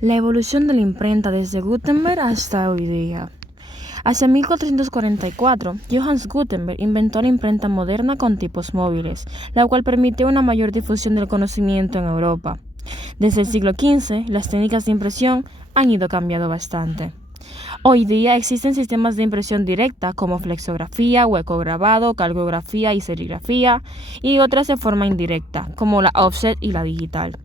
La evolución de la imprenta desde Gutenberg hasta hoy día. Hacia 1444, Johannes Gutenberg inventó la imprenta moderna con tipos móviles, la cual permitió una mayor difusión del conocimiento en Europa. Desde el siglo XV, las técnicas de impresión han ido cambiando bastante. Hoy día existen sistemas de impresión directa como flexografía, huecograbado, calcografía y serigrafía, y otras de forma indirecta, como la offset y la digital.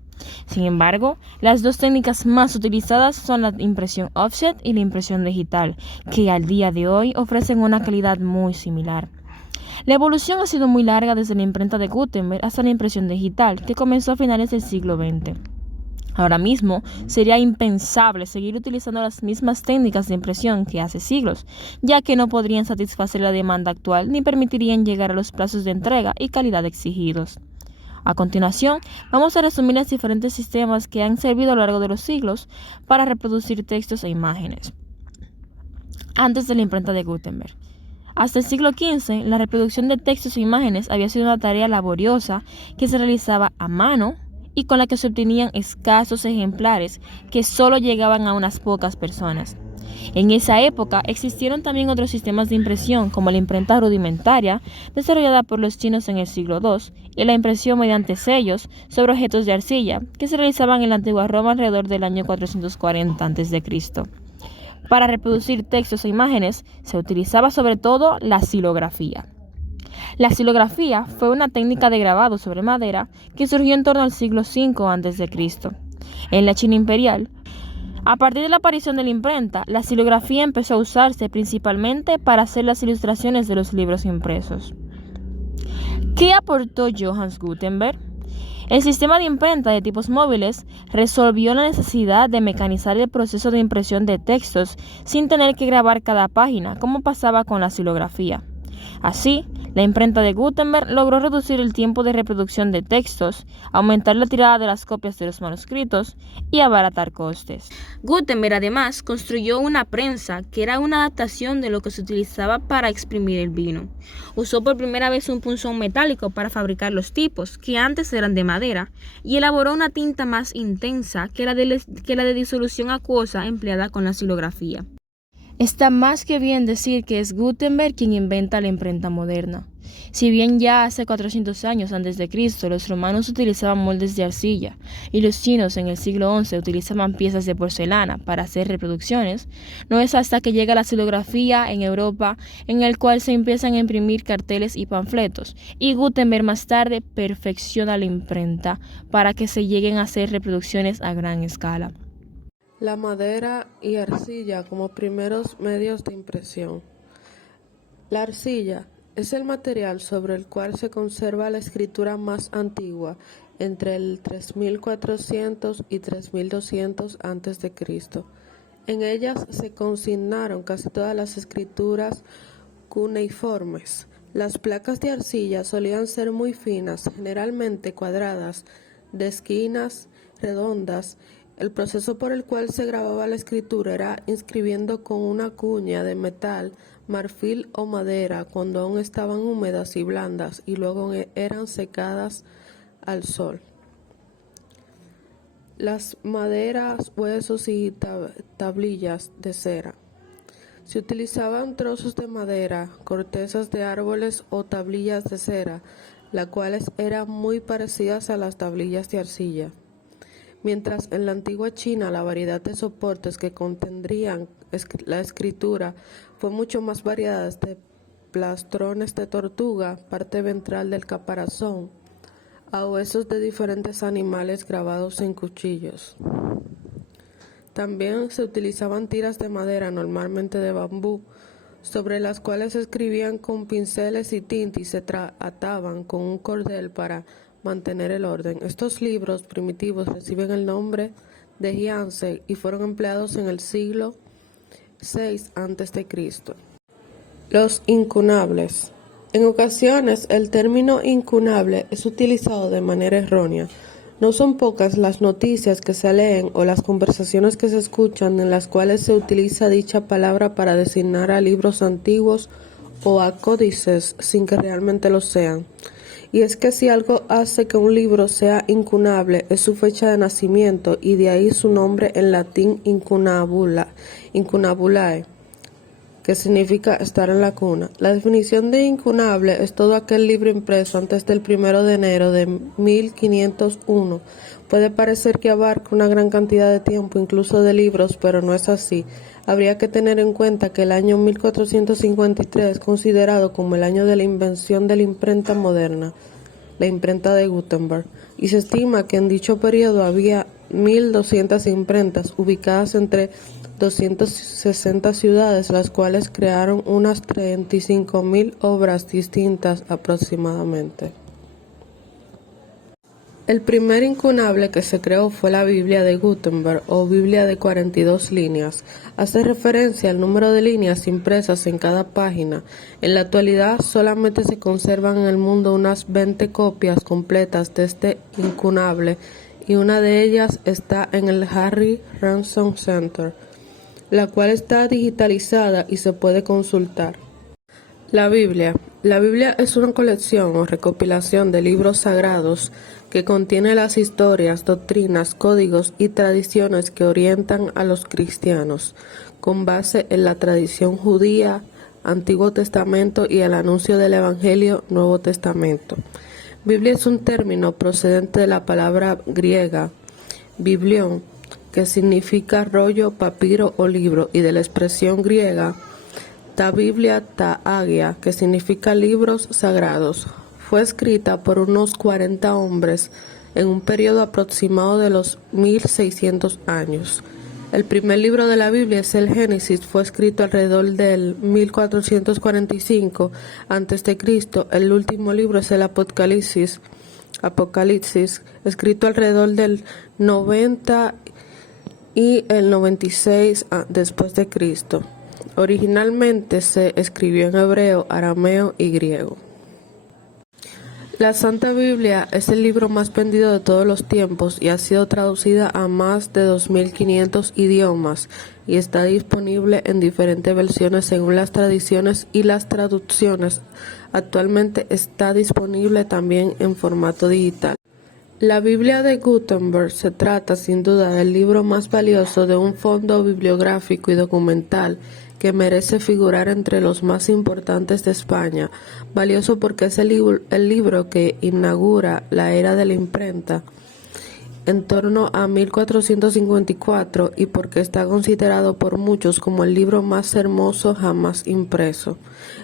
Sin embargo, las dos técnicas más utilizadas son la impresión offset y la impresión digital, que al día de hoy ofrecen una calidad muy similar. La evolución ha sido muy larga desde la imprenta de Gutenberg hasta la impresión digital, que comenzó a finales del siglo XX. Ahora mismo sería impensable seguir utilizando las mismas técnicas de impresión que hace siglos, ya que no podrían satisfacer la demanda actual ni permitirían llegar a los plazos de entrega y calidad exigidos. A continuación, vamos a resumir los diferentes sistemas que han servido a lo largo de los siglos para reproducir textos e imágenes. Antes de la imprenta de Gutenberg. Hasta el siglo XV, la reproducción de textos e imágenes había sido una tarea laboriosa que se realizaba a mano y con la que se obtenían escasos ejemplares que solo llegaban a unas pocas personas. En esa época existieron también otros sistemas de impresión como la imprenta rudimentaria desarrollada por los chinos en el siglo II y la impresión mediante sellos sobre objetos de arcilla que se realizaban en la antigua Roma alrededor del año 440 a.C. Para reproducir textos e imágenes se utilizaba sobre todo la xilografía. La xilografía fue una técnica de grabado sobre madera que surgió en torno al siglo V a.C. En la China imperial. A partir de la aparición de la imprenta, la xilografía empezó a usarse principalmente para hacer las ilustraciones de los libros impresos. ¿Qué aportó Johannes Gutenberg? El sistema de imprenta de tipos móviles resolvió la necesidad de mecanizar el proceso de impresión de textos sin tener que grabar cada página, como pasaba con la xilografía. Así, la imprenta de Gutenberg logró reducir el tiempo de reproducción de textos, aumentar la tirada de las copias de los manuscritos y abaratar costes. Gutenberg además construyó una prensa que era una adaptación de lo que se utilizaba para exprimir el vino. Usó por primera vez un punzón metálico para fabricar los tipos, que antes eran de madera, y elaboró una tinta más intensa que la de disolución acuosa empleada con la xilografía. Está más que bien decir que es Gutenberg quien inventa la imprenta moderna. Si bien ya hace 400 años antes de Cristo los romanos utilizaban moldes de arcilla y los chinos en el siglo XI utilizaban piezas de porcelana para hacer reproducciones, no es hasta que llega la xilografía en Europa en el cual se empiezan a imprimir carteles y panfletos, y Gutenberg más tarde perfecciona la imprenta para que se lleguen a hacer reproducciones a gran escala. La madera y arcilla como primeros medios de impresión. La arcilla es el material sobre el cual se conserva la escritura más antigua, entre el 3400 y 3200 a.C. En ellas se consignaron casi todas las escrituras cuneiformes. Las placas de arcilla solían ser muy finas, generalmente cuadradas, de esquinas redondas. El proceso por el cual se grababa la escritura era inscribiendo con una cuña de metal, marfil o madera cuando aún estaban húmedas y blandas y luego eran secadas al sol. Las maderas, huesos y tablillas de cera. Se utilizaban trozos de madera, cortezas de árboles o tablillas de cera, las cuales eran muy parecidas a las tablillas de arcilla. Mientras en la antigua China la variedad de soportes que contendrían la escritura fue mucho más variada, desde plastrones de tortuga, parte ventral del caparazón, a huesos de diferentes animales grabados en cuchillos. También se utilizaban tiras de madera, normalmente de bambú, sobre las cuales se escribían con pinceles y tinta y se ataban con un cordel para mantener el orden. Estos libros primitivos reciben el nombre de Jianzheng y fueron empleados en el siglo VI a.C. Los incunables. En ocasiones el término incunable es utilizado de manera errónea. No son pocas las noticias que se leen o las conversaciones que se escuchan en las cuales se utiliza dicha palabra para designar a libros antiguos o a códices sin que realmente lo sean. Y es que si algo hace que un libro sea incunable es su fecha de nacimiento, y de ahí su nombre en latín incunabulae, que significa estar en la cuna. La definición de incunable es todo aquel libro impreso antes del 1 de enero de 1501. Puede parecer que abarca una gran cantidad de tiempo, incluso de libros, pero no es así. Habría que tener en cuenta que el año 1453 es considerado como el año de la invención de la imprenta moderna, la imprenta de Gutenberg, y se estima que en dicho periodo había 1.200 imprentas ubicadas entre 260 ciudades, las cuales crearon unas 35.000 obras distintas aproximadamente. El primer incunable que se creó fue la Biblia de Gutenberg, o Biblia de 42 líneas. Hace referencia al número de líneas impresas en cada página. En la actualidad solamente se conservan en el mundo unas 20 copias completas de este incunable, y una de ellas está en el Harry Ransom Center, la cual está digitalizada y se puede consultar. La Biblia. La Biblia es una colección o recopilación de libros sagrados que contiene las historias, doctrinas, códigos y tradiciones que orientan a los cristianos, con base en la tradición judía, Antiguo Testamento, y el anuncio del Evangelio, Nuevo Testamento. Biblia es un término procedente de la palabra griega biblión, que significa rollo, papiro o libro, y de la expresión griega ta Biblia, ta Hagia, que significa libros sagrados. Fue escrita por unos 40 hombres en un periodo aproximado de los 1600 años. El primer libro de la Biblia es el Génesis, fue escrito alrededor del 1445 a.C. El último libro es el Apocalipsis, escrito alrededor del 90 y el 96 después de Cristo. Originalmente se escribió en hebreo, arameo y griego. La Santa Biblia es el libro más vendido de todos los tiempos y ha sido traducida a más de 2.500 idiomas y está disponible en diferentes versiones según las tradiciones y las traducciones. Actualmente está disponible también en formato digital. La Biblia de Gutenberg se trata sin duda del libro más valioso de un fondo bibliográfico y documental que merece figurar entre los más importantes de España. Valioso porque es el libro que inaugura la era de la imprenta en torno a 1454, y porque está considerado por muchos como el libro más hermoso jamás impreso.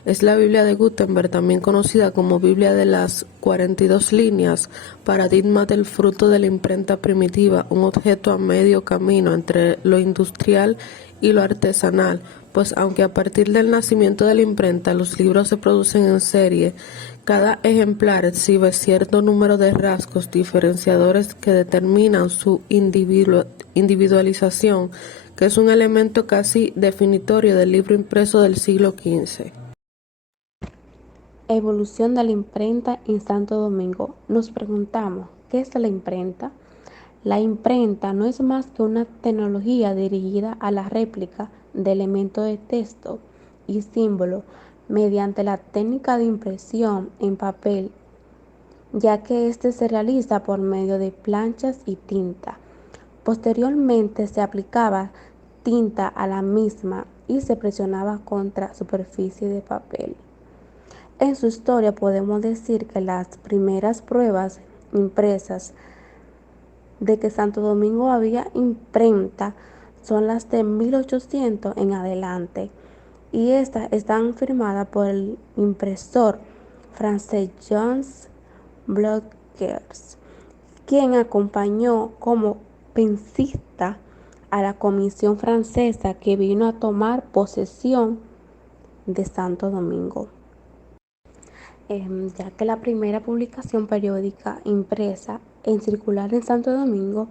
Es la Biblia de Gutenberg, también conocida como Biblia de las 42 líneas, paradigma del fruto de la imprenta primitiva, un objeto a medio camino entre lo industrial y lo artesanal, pues aunque a partir del nacimiento de la imprenta los libros se producen en serie, cada ejemplar exhibe cierto número de rasgos diferenciadores que determinan su individualización, que es un elemento casi definitorio del libro impreso del siglo XV. Evolución de la imprenta en Santo Domingo. Nos preguntamos, ¿qué es la imprenta? La imprenta no es más que una tecnología dirigida a la réplica de elementos de texto y símbolo mediante la técnica de impresión en papel, ya que éste se realiza por medio de planchas y tinta. Posteriormente se aplicaba tinta a la misma y se presionaba contra superficie de papel. En su historia podemos decir que las primeras pruebas impresas de que Santo Domingo había imprenta son las de 1800 en adelante, y estas están firmadas por el impresor francés Jean Blockers, quien acompañó como pensista a la Comisión Francesa que vino a tomar posesión de Santo Domingo. Ya que la primera publicación periódica impresa en circular en Santo Domingo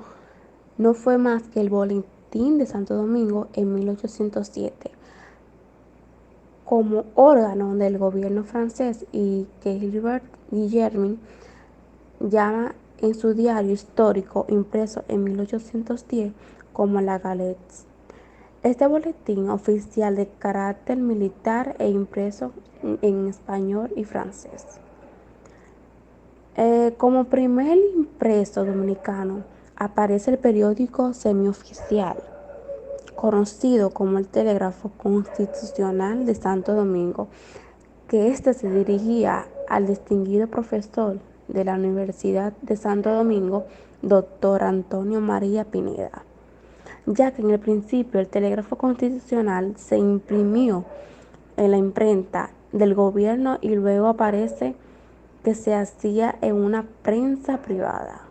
no fue más que el Boletín de Santo Domingo en 1807, como órgano del gobierno francés, y que Gilbert Guillermin llama en su diario histórico impreso en 1810 como la Galette. Este boletín oficial de carácter militar e impreso en español y francés. Como primer impreso dominicano aparece el periódico semioficial, conocido como el Telégrafo Constitucional de Santo Domingo, que éste se dirigía al distinguido profesor de la Universidad de Santo Domingo, doctor Antonio María Pineda, ya que en el principio el Telégrafo Constitucional se imprimió en la imprenta del gobierno y luego aparece que se hacía en una prensa privada.